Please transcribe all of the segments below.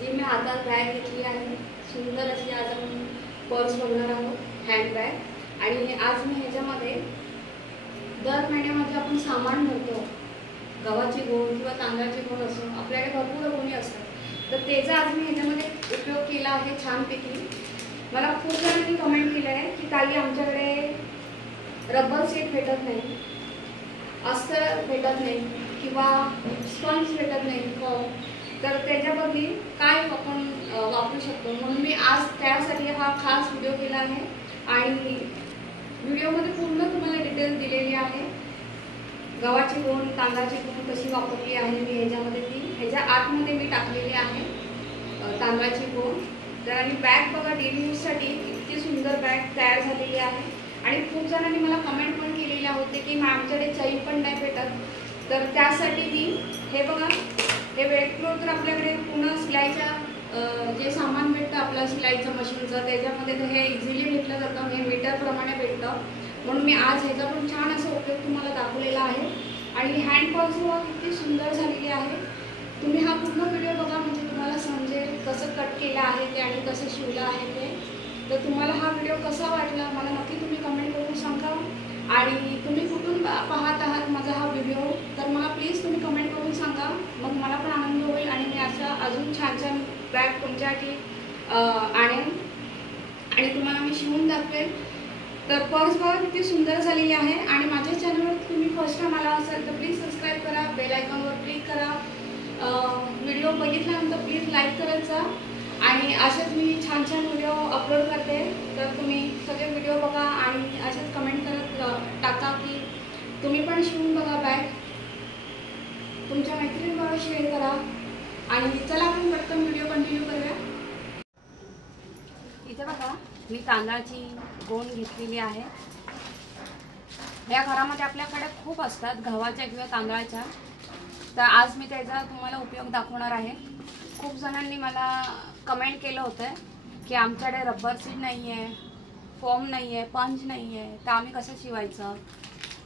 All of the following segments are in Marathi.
जी मी हातात बॅग घेतली आहे, सुंदर अशी आज आपण पर्स बघणार आहोत, हँड बॅग। आणि आज मी ह्याच्यामध्ये दर महिन्यामध्ये आपण सामान भरतो, गव्हाची गोण किंवा तांदळाची गोण असो, आपल्याकडे भरपूर गोणी असतात, तर त्याचा आज मी ह्याच्यामध्ये उपयोग केला आहे छानपैकी। मला खूप जणांनी कमेंट केलं आहे की ताई आमच्याकडे रबर सीट भेटत नाही, अस्तर भेटत नाही किंवा स्पंज भेटत नाही, तर त्याच्या बदली काय आपण वापरू शकतो, म्हणून मी आज त्यासाठी हा खास व्हिडिओ केला आहे। आणि व्हिडिओमध्ये पूर्ण तुम्हाला डिटेल दिलेली आहे, गव्हाची गोण तांदळाची गोण कशी वापरली आहे मी ह्याच्यामध्ये, ती ह्याच्या आतमध्ये मी टाकलेली आहे तांदळाची गोण। तर आणि बॅग बघा, डेली यूजसाठी किती सुंदर बॅग तयार झालेली आहे। आणि खूप जणांनी मला कमेंट पण केलेल्या होते की आमच्याकडे चैन पण नाही भेटत, तर त्यासाठी मी हे बघा, हे वेल्क्रो तर आपल्याकडे पूर्ण सिलाईच्या जे सामान भेटतं आपलं सिलाईचं मशीनचं, त्याच्यामध्ये तर हे इझिली भेटलं जातं, हे मीटरप्रमाणे भेटतं, म्हणून मी आज ह्याचा पण छान असा उपयोग तुम्हाला दाखवलेला आहे। आणि हँड पर्स किती सुंदर झालेली आहे, तुम्ही हा पूर्ण व्हिडिओ बघा म्हणजे तुम्हाला समजेल कसं कट केलं आहे ते आणि कसं शिवलं आहे ते। तर तुम्हाला हा व्हिडिओ कसा वाटला मला नक्की तुम्ही कमेंट करून सांगा, आणि तुम्ही कुठून पाहत आहात माझा हा व्हिडिओ, तर मला प्लीज तुम्ही कमेंट करून सांगा, मग मला पण आनंद होईल आणि मी अशा अजून छान छान बॅग तुमच्यासाठी आणेन आणि तुम्हाला मी शिवून दाखवेल। तर पर्स बघा किती सुंदर झालेली आहे, आणि माझ्या चॅनलवर तुम्ही फर्स्ट टाइम आला असाल तर प्लीज सबस्क्राईब करा, बेल आयकॉनवर क्लिक करा, व्हिडिओ बघितल्यानंतर प्लीज लाईक करत जा, आणि असेच मी छान छान व्हिडिओ अपलोड करते, तर तुम्ही सगळे व्हिडिओ बघा आणि असेच कमेंट करत टाका की तुम्ही पण शिवून बघा बॅग, तुमच्या मैत्रिणींबरोबर शेअर करा। आणि चला आपण पटकन व्हिडिओ कंटिन्यू करूया। इथे बघा मी तांदळाची गोण घेतलेली आहे, या घरामध्ये आपल्याकडे खूप असतात गव्हाच्या किंवा तांदळाच्या, तर आज मी त्याचा तुम्हाला उपयोग दाखवणार आहे। खूप जणांनी मला कमेंट केलं होतं की आमच्याकडे रबर सीट नाही आहे, फॉर्म नाही आहे, पंच नाही आहे, तर आम्ही कसं शिवायचं।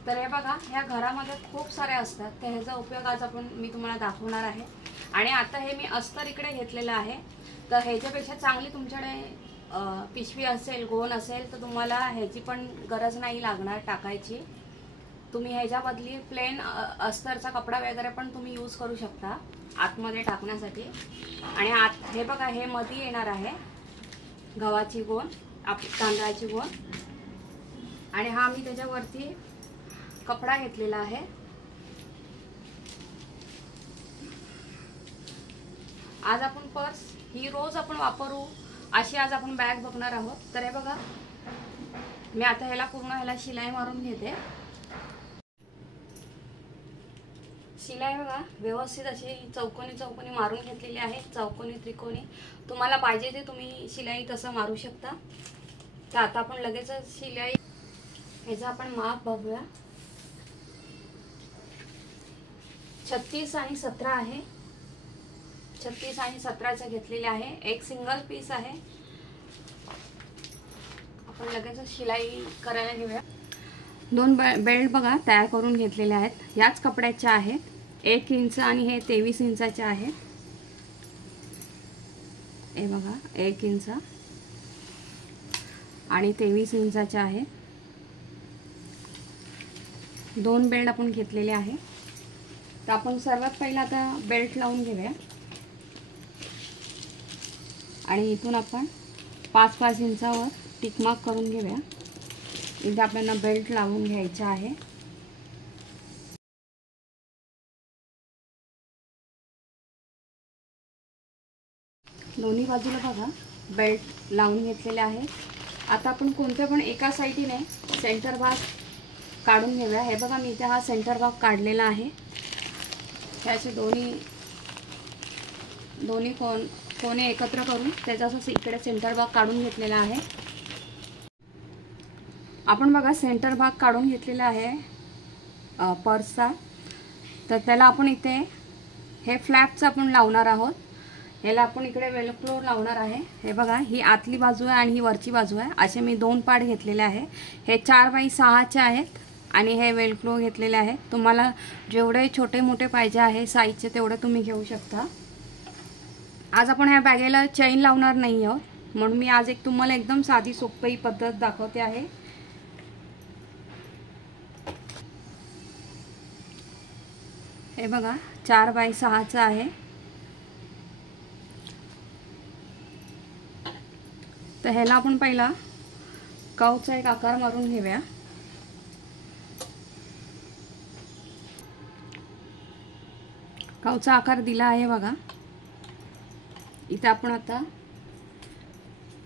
तर हे बघा, ह्या घरामध्ये खूप सारे असतात, तर ह्याचा उपयोग आज मी तुम्हाला दाखवणार आहे। आणि आता हे मी अस्तर इकडे घेतलेलं आहे, तर ह्याच्यापेक्षा चांगली तुमच्याकडे पिशवी असेल, गोण असेल, तर तुम्हाला ह्याची पण गरज नाही लागणार टाकायची, तुम्ही ह्याच्या बदली प्लेन अस्तरचा कपडा वगैरे पण तुम्ही यूज करू शकता आतमध्ये टाकण्यासाठी। आणि आत हे बघा, हे मध्ये येणार आहे गव्हाची गोण, तांदळाची गोण, आणि हा मी त्याच्यावरती कपडा घेतलेला आहे। आज आपण पर्स ही रोज आपण वापरू अशी आज आपण बॅग बघणार आहोत। तर हे बघा, मी आता ह्याला पूर्ण शिलाई मारून घेते। शिलाई बघा व्यवस्थित अशी चौकोनी चौकोनी मारून घेतलेली आहे, चौकोनी त्रिकोणी, तुम्हाला पाहिजे ते तुम्ही शिलाई तसं मारू शकता। तर आता आपण लगेच शिलाई ह्याचा आपण माप बघूया, 36 आणि 17 आहे, 36 आणि 17चं घेतलेले आहे, एक सिंगल पीस आहे। आपण लगेच शिलाई करायला घेऊया। दोन बेल्ट बघा तयार करून घेतलेले आहेत, याच कपड्याचे आहेत, 1 इंच आणि हे 23 इंचाचे आहेत। हे बघा 1 इंच आणि 23 इंचाचे आहे, दोन बेल्ट आपण घेतलेले आहे। तर आपण सर्वात पहिला आता बेल्ट लावून घेऊया, आणि इथून आपण 5-5 इंचावर टिक मार्क करून घेऊया, इथे आपल्याला बेल्ट लावून घ्यायचा आहे। दोन्ही बाजूला बघा बेल्ट लावून घेतलेले आहे। आता आपण कोणत्या पण एका साईडने सेंटर भाग काढून घेऊया। हे बघा मी इथे हा सेंटर भाग काढलेला आहे, त्याचे दोन्ही कोणे एकत्र करून त्याचा असं इकडे सेंटर भाग काढून घेतलेला आहे। आपण बघा सेंटर भाग काढून घेतलेला आहे पर्सचा, तर त्याला आपण इथे हे फ्लॅपचं आपण लावणार आहोत, ह्याला आपण इकडे वेलक्रो लावणार आहे। हे बघा ही आतली बाजू आहे आणि ही वरची बाजू आहे, असे मी 2 पार्ट घेतलेले आहे, हे 4x6चे आहेत आणि हे वेलक्रो घेतलेले आहे। तुम्हाला जेवढे छोटे मोठे पाहिजे आहे साईजचे तेवढे तुम्ही घेऊ शकता। आज आपण ह्या बॅगेला चैन लावणार नाही आहोत, म्हणून मी आज एक तुम्हाला एकदम साधी सोपी पद्धत दाखवते आहे। हे बघा 4x6चा आहे। तर ह्याला आपण पहिला काऊचा एक आकार मारून घेऊया। काऊचा आकार दिला आहे बघा। इथे आपण आता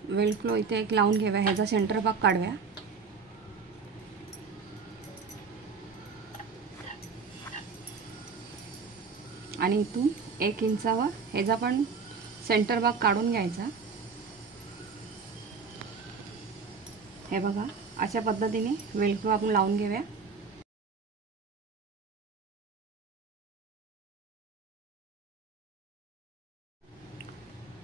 वेलक्रो इथे एक लावून घेऊया, ह्याचा सेंटर भाग काढूया। आणि इथून 1 इंचावर ह्याचा पण सेंटर भाग काढून घ्यायचा। हे बघा अशा पद्धतीने वेलक्रो आपण लावून घेऊया।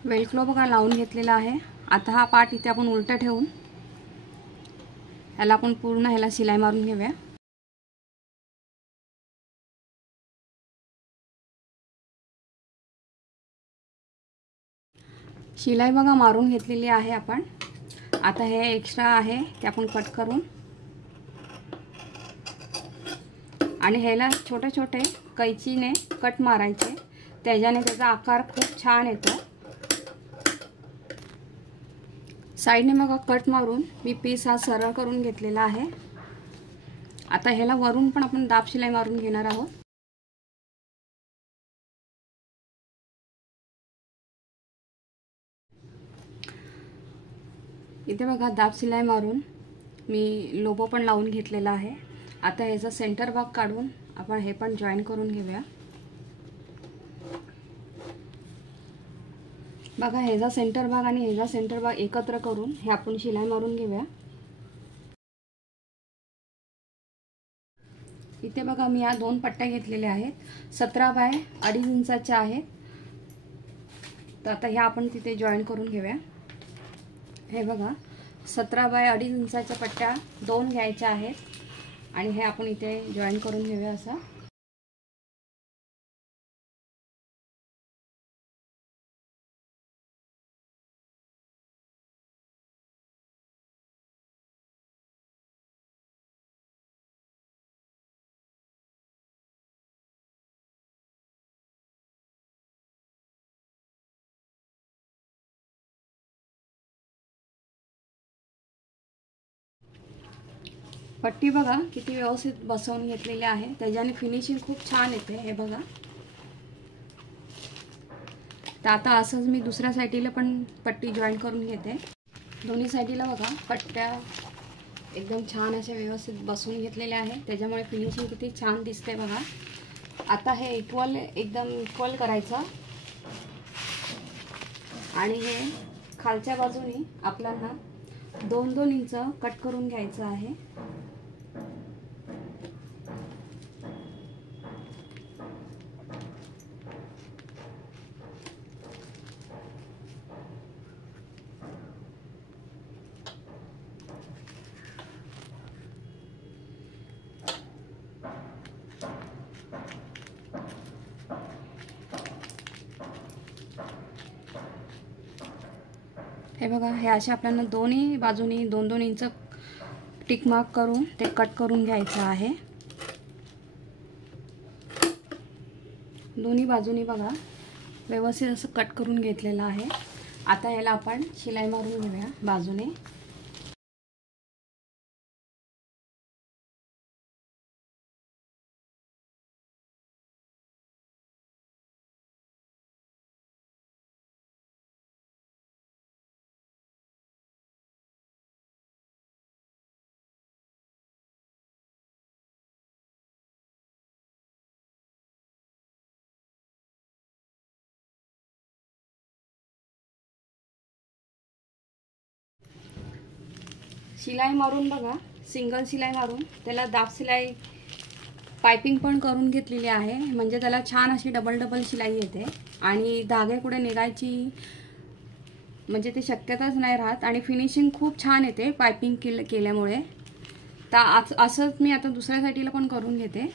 वेलक्रो बघा लावून घेतलेला आहे। आता हा पार्ट इथे आपण उलटा ठेवून ह्याला आपण पूर्ण ह्याला शिलाई मारून घेऊया। शिलाई बघा मारून घेतलेली आहे आपण। आता हे एक्स्ट्रा आहे ते आपण कट करून आणि ह्याला छोटे छोटे कैचीने कट मारायचे, त्याच्याने त्याचा आकार खूप छान येतो। साइडने मग कट मारून मी पीस हा सरळ करून घेतलेला आहे। आता ह्याला वरून पण आपण दाब शिलाई मारून घेणार आहोत। इथे बघा दाब शिलाई मारून मी लोबो पण लावून घेतलेला आहे। आता ह्याचा सेंटर भाग काढून आपण हे पण जॉईन करून घेऊया। बघा ह्याचा सेंटर भाग आणि ह्याचा सेंटर भाग एकत्र करून हे आपण शिलाई मारून घेऊया। इथे बघा मी या 2 पट्ट्या घेतलेल्या आहेत, 17x2.5 इंचाच्या आहेत। तर आता ह्या आपण तिथे जॉईन करून घेऊया। हे बघा 17x2.5 इंचाच्या पट्ट्या 2 घ्यायच्या आहेत आणि हे आपण इथे जॉईन करून घेऊया असं। पट्टी बघा किती व्यवस्थित बसवून घेतलेली आहे, त्याच्याने फिनिशिंग खूप छान येते। हे बघा तर आता असंच मी दुसऱ्या साइडला पण पट्टी जॉईन करून घेते। दोन्ही साइडला बघा पट्ट्या एकदम छान अशा व्यवस्थित बसवून घेतलेल्या आहे, त्याच्यामुळे फिनिशिंग किती छान दिसते बघा। आता हे एकदम इक्वल करायचं आणि हे खालच्या बाजूने आपल्याला 2-2 इंच कट करून घ्यायचं आहे। हे बघा हे असे आपल्याला दोन्ही बाजूनी 2-2 इंच टिक मार्क करून ते कट करून घ्यायचं आहे। दोन्ही बाजूनी बघा व्यवस्थित असं कट करून घेतलेलं आहे। आता याला आपण शिलाई मारून घेऊया बाजूने। शिलाई मारून बघा सिंगल शिलाई मारून त्याला दाब शिलाई पाइपिंग पण करून घेतलेली आहे, म्हणजे त्याला छान अशी डबल शिलाई येते आणि धागे कुठे निघायची म्हणजे ते शक्यताच नाही राहत आणि फिनिशिंग खूप छान येते पाइपिंग केल्यामुळे। तर असंच मी आता दुसऱ्या साइडला पण करून घेते।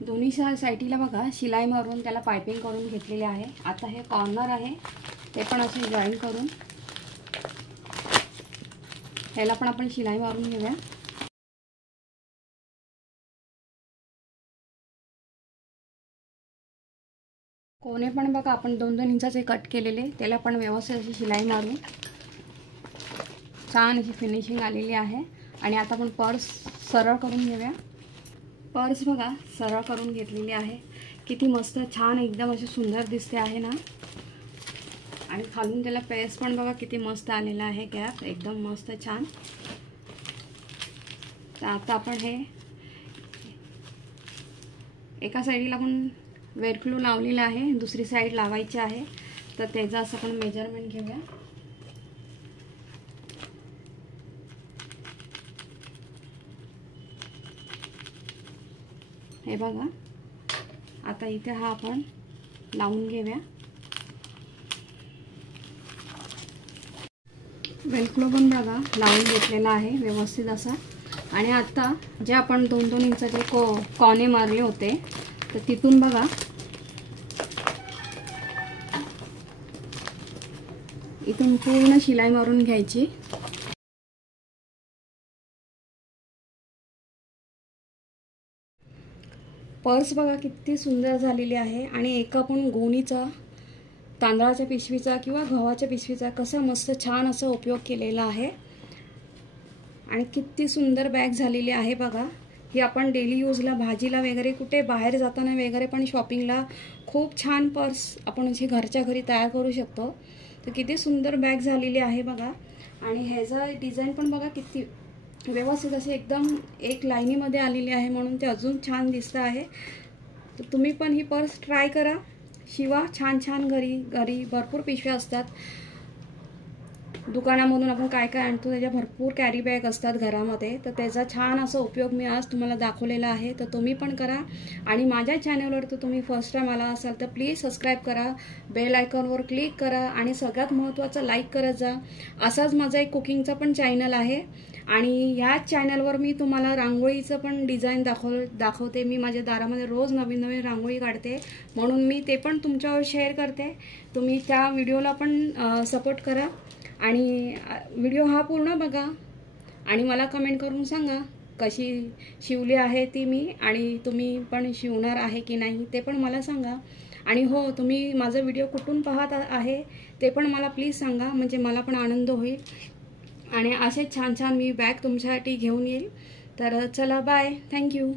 दोन्ही साईडला बघा शिलाई मारून त्याला पायपिंग करून घेतलेले आहे। आता हे कॉर्नर आहे ते पण असे जॉईन करून ह्याला पण आपण शिलाई मारून घेऊया। कोणे पण बघा आपण 2-2 इंचाचे कट केलेले, त्याला पण व्यवस्थित अशी शिलाई मारून छान अशी फिनिशिंग आलेली आहे। आणि आता आपण पर्स सरळ करून घेऊया। पर्स बघा सरळ करून घेतलेली आहे, किती मस्त छान एकदम अशी सुंदर दिसते आहे ना। आणि खालून त्याला पेस पण बघा किती मस्त आलेला आहे, गॅप एकदम मस्त छान। तर आता आपण हे एका साईडला आपण वेलक्रो लावलेला आहे, दुसरी साईड लावायची आहे, तर त्याचं असं आपण मेजरमेंट घेऊया। हे बघा आता इथे हा आपण लावून घेऊया। वेलक्रो पण बघा लावून घेतलेला आहे व्यवस्थित असा। आणि आता जे आपण 2-2 इंचाचे कोणे मारले होते, तर तिथून बघा इथून पूर्ण शिलाई मारून घ्यायची। पर्स बघा किती सुंदर झालेली आहे। आणि एका पण गोणीचा, तांदळाच्या पिशवीचा किंवा गव्हाच्या पिशवीचा कसा मस्त छान असा उपयोग केलेला आहे। आणि किती सुंदर बॅग झालेली आहे बघा। ही आपण डेली यूजला, भाजीला वगैरे, कुठे बाहेर जाताना वगैरे पण शॉपिंगला खूप छान पर्स आपण अशी घरच्या घरी तयार करू शकतो। तर किती सुंदर बॅग झालेली आहे बघा। आणि ह्याचा डिझाईन पण बघा किती व्यवस्थित असे एकदम एक लाईनीमध्ये आलेली आहे, म्हणून ते अजून छान दिसतं आहे। तर तुम्ही पण ही पर्स ट्राय करा, शिवा छान छान। घरी भरपूर पिशव्या असतात, दुकानामधून आपण काय काय आणतो त्याच्या भरपूर कॅरी बॅग असतात घरामध्ये, तर त्याचा छान असा उपयोग मी आज तुम्हाला दाखवलेला आहे। तर तुम्ही पण करा। आणि माझ्या चॅनलवर तर तुम्ही फर्स्ट टाइम आला असाल तर प्लीज सबस्क्राईब करा, बेल आयकॉनवर क्लिक करा आणि सगळ्यात महत्त्वाचं लाईक करत जा। असाच माझा एक कुकिंगचा पण चॅनल आहे आणि ह्याच चॅनलवर मी तुम्हाला रांगोळीचं पण डिझाईन दाखवते। मी माझ्या दारामध्ये रोज नवीन नवीन रांगोळी काढते, म्हणून मी ते पण तुमच्यावर शेअर करते। तुम्ही त्या व्हिडिओला पण सपोर्ट करा आणि व्हिडिओ हा पूर्ण बघा आणि मला कमेंट करून सांगा कशी शिवली आहे ती मी, आणि तुम्ही पण शिवणार आहे की नाही ते पण मला सांगा। आणि हो, तुम्ही माझा व्हिडिओ कुठून पाहत आहे ते पण मला प्लीज सांगा, म्हणजे मला पण आनंद होईल। आणि असे छान छान मी बॅग तुमच्यासाठी घेऊन येईल। तर चला बाय, थँक्यू।